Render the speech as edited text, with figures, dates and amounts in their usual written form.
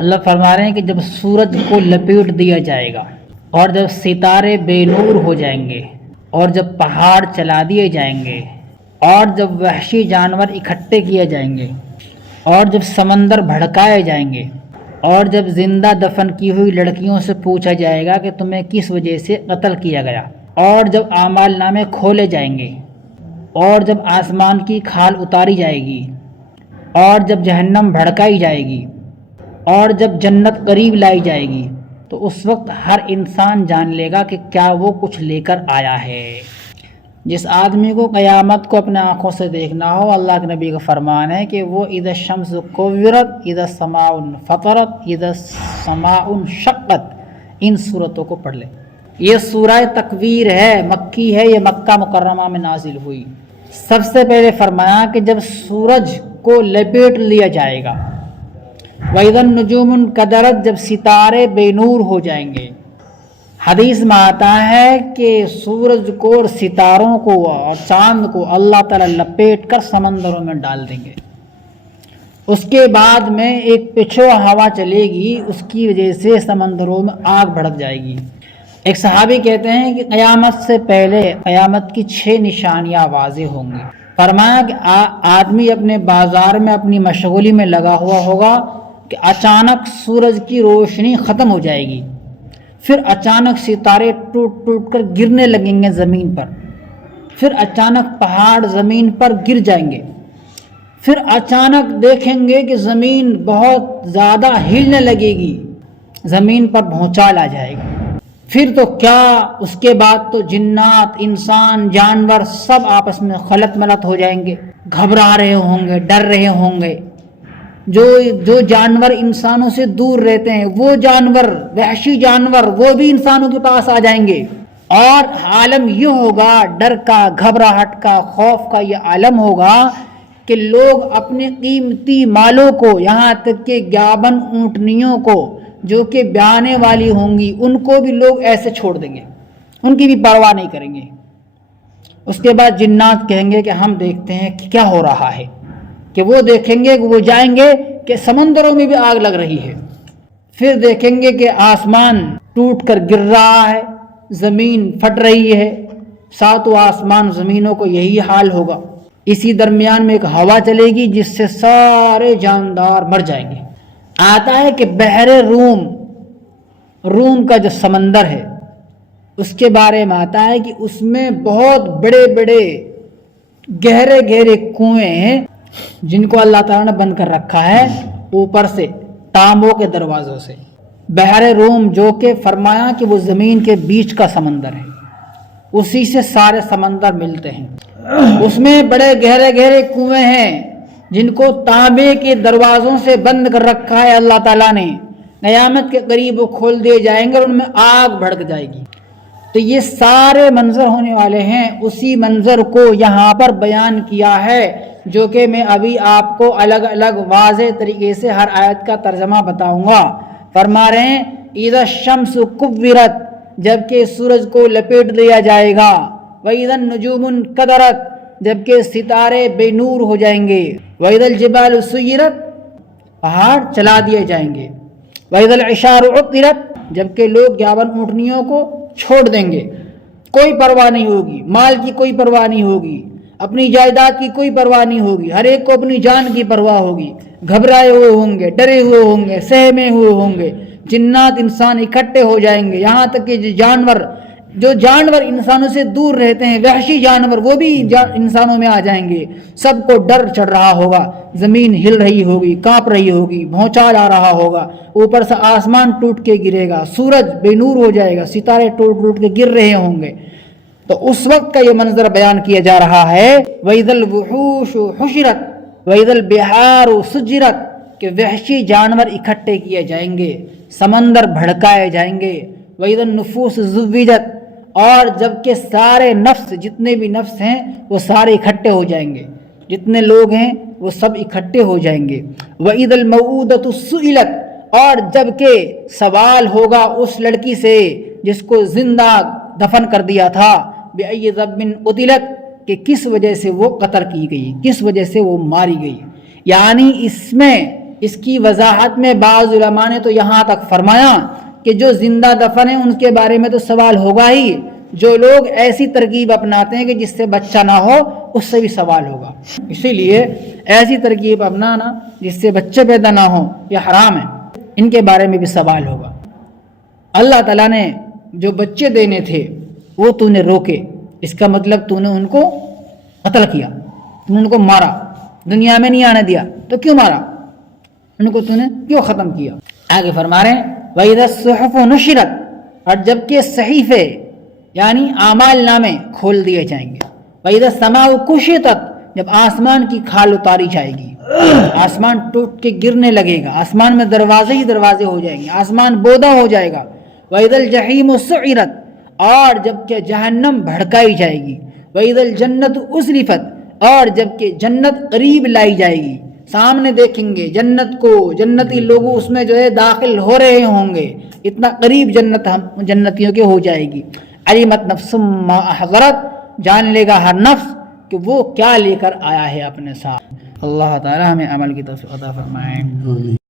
اللہ فرما رہے ہیں کہ جب سورج کو لپیٹ دیا جائے گا اور جب ستارے بے نور ہو جائیں گے اور جب پہاڑ چلا دیے جائیں گے اور جب وحشی جانور اکٹھے کیے جائیں گے اور جب سمندر بھڑکائے جائیں گے اور جب زندہ دفن کی ہوئی لڑکیوں سے پوچھا جائے گا کہ تمہیں کس وجہ سے قتل کیا گیا، اور جب اعمال نامے کھولے جائیں گے اور جب آسمان کی کھال اتاری جائے گی اور جب جہنم بھڑکائی جائے گی اور جب جنت قریب لائی جائے گی، تو اس وقت ہر انسان جان لے گا کہ کیا وہ کچھ لے کر آیا ہے۔ جس آدمی کو قیامت کو اپنے آنکھوں سے دیکھنا ہو، اللہ کے نبی کا فرمان ہے کہ وہ اذا الشمس کورت، اذا السماء انفطرت، اذا السماء انشقت، ان صورتوں کو پڑھ لے۔ یہ سورہ تکویر ہے، مکی ہے، یہ مکہ مکرمہ میں نازل ہوئی۔ سب سے پہلے فرمایا کہ جب سورج کو لپیٹ لیا جائے گا، وَإِذَا النُّجُومُ انْكَدَرَتْ، جب ستارے بے نور ہو جائیں گے۔ حدیث میں آتا ہے کہ سورج کو اور ستاروں کو اور چاند کو اللہ تعالیٰ لپیٹ کر سمندروں میں ڈال دیں گے۔ اس کے بعد میں ایک پچھو ہوا چلے گی، اس کی وجہ سے سمندروں میں آگ بھڑک جائے گی۔ ایک صحابی کہتے ہیں کہ قیامت سے پہلے قیامت کی 6 نشانیاں واضح ہوں گی۔ فرمایا کہ آدمی اپنے بازار میں اپنی مشغولی میں لگا ہوا ہوگا کہ اچانک سورج کی روشنی ختم ہو جائے گی، پھر اچانک ستارے ٹوٹ ٹوٹ کر گرنے لگیں گے زمین پر، پھر اچانک پہاڑ زمین پر گر جائیں گے، پھر اچانک دیکھیں گے کہ زمین بہت زیادہ ہلنے لگے گی، زمین پر بھونچال آ جائے گا، پھر تو کیا اس کے بعد تو جنات، انسان، جانور سب آپس میں خلط ملط ہو جائیں گے، گھبرا رہے ہوں گے، ڈر رہے ہوں گے۔ جو جانور انسانوں سے دور رہتے ہیں، وہ جانور، وحشی جانور، وہ بھی انسانوں کے پاس آ جائیں گے، اور عالم یہ ہوگا، ڈر کا، گھبراہٹ کا، خوف کا یہ عالم ہوگا کہ لوگ اپنے قیمتی مالوں کو، یہاں تک کہ گیابن اونٹنیوں کو جو کہ بیانے والی ہوں گی، ان کو بھی لوگ ایسے چھوڑ دیں گے، ان کی بھی پرواہ نہیں کریں گے۔ اس کے بعد جنات کہیں گے کہ ہم دیکھتے ہیں کہ کیا ہو رہا ہے، کہ وہ دیکھیں گے کہ وہ جائیں گے کہ سمندروں میں بھی آگ لگ رہی ہے، پھر دیکھیں گے کہ آسمان ٹوٹ کر گر رہا ہے، زمین پھٹ رہی ہے، ساتوں آسمان زمینوں کو یہی حال ہوگا۔ اسی درمیان میں ایک ہوا چلے گی جس سے سارے جاندار مر جائیں گے۔ آتا ہے کہ بحر روم کا جو سمندر ہے، اس کے بارے میں آتا ہے کہ اس میں بہت بڑے بڑے گہرے گہرے کنویں ہیں جن کو اللہ تعالیٰ نے بند کر رکھا ہے اوپر سے تانبوں کے دروازوں سے۔ بحر روم جو کہ فرمایا کہ وہ زمین کے بیچ کا سمندر ہے، اسی سے سارے سمندر ملتے ہیں۔ اس میں بڑے گہرے گہرے کنویں ہیں جن کو تانبے کے دروازوں سے بند کر رکھا ہے اللہ تعالیٰ نے۔ قیامت کے قریب وہ کھول دیے جائیں گے اور ان میں آگ بھڑک جائے گی۔ تو یہ سارے منظر ہونے والے ہیں، اسی منظر کو یہاں پر بیان کیا ہے جو کہ میں ابھی آپ کو الگ الگ واضح طریقے سے ہر آیت کا ترجمہ بتاؤں گا۔ فرما رہے ہیں اذا الشمس کورت، جبکہ سورج کو لپیٹ دیا جائے گا، واذا النجوم انکدرت، جبکہ ستارے بے نور ہو جائیں گے، واذا الجبال سیرت، پہاڑ چلا دیے جائیں گے، واذا العشار عطلت، جبکہ لوگ گیابن اونٹنیوں کو چھوڑ دیں گے، کوئی پرواہ نہیں ہوگی، مال کی کوئی پرواہ نہیں ہوگی، اپنی جائیداد کی کوئی پرواہ نہیں ہوگی، ہر ایک کو اپنی جان کی پرواہ ہوگی، گھبرائے ہوئے ہوں گے، ڈرے ہوئے ہوں گے، سہمے ہوئے ہوں گے، جنات انسان اکٹھے ہو جائیں گے، یہاں تک کہ جو جانور انسانوں سے دور رہتے ہیں، وحشی جانور، وہ بھی انسانوں میں آ جائیں گے، سب کو ڈر چڑھ رہا ہوگا، زمین ہل رہی ہوگی، کانپ رہی ہوگی، بھونچال آ رہا ہوگا، اوپر سے آسمان ٹوٹ کے گرے گا، سورج بے نور ہو جائے گا، ستارے ٹوٹ ٹوٹ کے گر رہے ہوں گے۔ تو اس وقت کا یہ منظر بیان کیا جا رہا ہے وَإِذَا الْوُحُوشُ حُشِرَتْ وَإِذَا الْبِحَارُ سُجِّرَتْ، کہ وحشی جانور اکٹھے کیے جائیں گے، سمندر بھڑکائے جائیں گے، وَإِذَا النُّفُوسُ زُوِّجَتْ، اور جب کہ سارے نفس، جتنے بھی نفس ہیں وہ سارے اکٹھے ہو جائیں گے، جتنے لوگ ہیں وہ سب اکٹھے ہو جائیں گے، وَإِذَا الْمَوْءُودَةُ سُئِلَتْ، اور جب کہ سوال ہوگا اس لڑکی سے جس کو زندہ دفن کر دیا تھا، بِأَيِّ ذَنبٍ قُتِلَتْ، کہ کس وجہ سے وہ قتل کی گئی، کس وجہ سے وہ ماری گئی۔ یعنی اس میں اس کی وضاحت میں بعض علماء نے تو یہاں تک فرمایا کہ جو زندہ دفن ہیں ان کے بارے میں تو سوال ہوگا ہی، جو لوگ ایسی ترکیب اپناتے ہیں کہ جس سے بچہ نہ ہو اس سے بھی سوال ہوگا۔ اسی لیے ایسی ترکیب اپنانا جس سے بچے پیدا نہ ہوں یہ حرام ہے، ان کے بارے میں بھی سوال ہوگا۔ اللہ تعالیٰ نے جو بچے دینے تھے وہ تو نے روکے، اس کا مطلب تو نے ان کو قتل کیا، تو نے ان کو مارا، دنیا میں نہیں آنے دیا، تو کیوں مارا ان کو، تو نے کیوں ختم کیا؟ آگے فرما رہے ہیں وَإِذَا الصُّحُفُ نُشِرَتْ، اور جب کہ صحیفے یعنی اعمال نامے کھول دیے جائیں گے، وَإِذَا السَّمَاءُ كُشِطَتْ، جب آسمان کی کھال اتاری جائے گی، آسمان ٹوٹ کے گرنے لگے گا، آسمان میں دروازے ہی دروازے ہو جائیں گے، آسمان بودا ہو جائے گا، وَإِذَا الْجَحِيمُ سُعِرَتْ، اور جب کہ جہنم بھڑکائی جائے گی، وَإِذَا الْجَنَّةُ أُزْلِفَتْ، اور جب کہ جنت قریب لائی جائے گی، سامنے دیکھیں گے جنت کو، جنتی لوگ اس میں جو ہے داخل ہو رہے ہوں گے، اتنا قریب جنت ہم جنتیوں کے ہو جائے گی۔ علمت نفس ما احضرت، جان لے گا ہر نفس کہ وہ کیا لے کر آیا ہے اپنے ساتھ۔ اللہ تعالی ہمیں عمل کی توفیق عطا فرمائے۔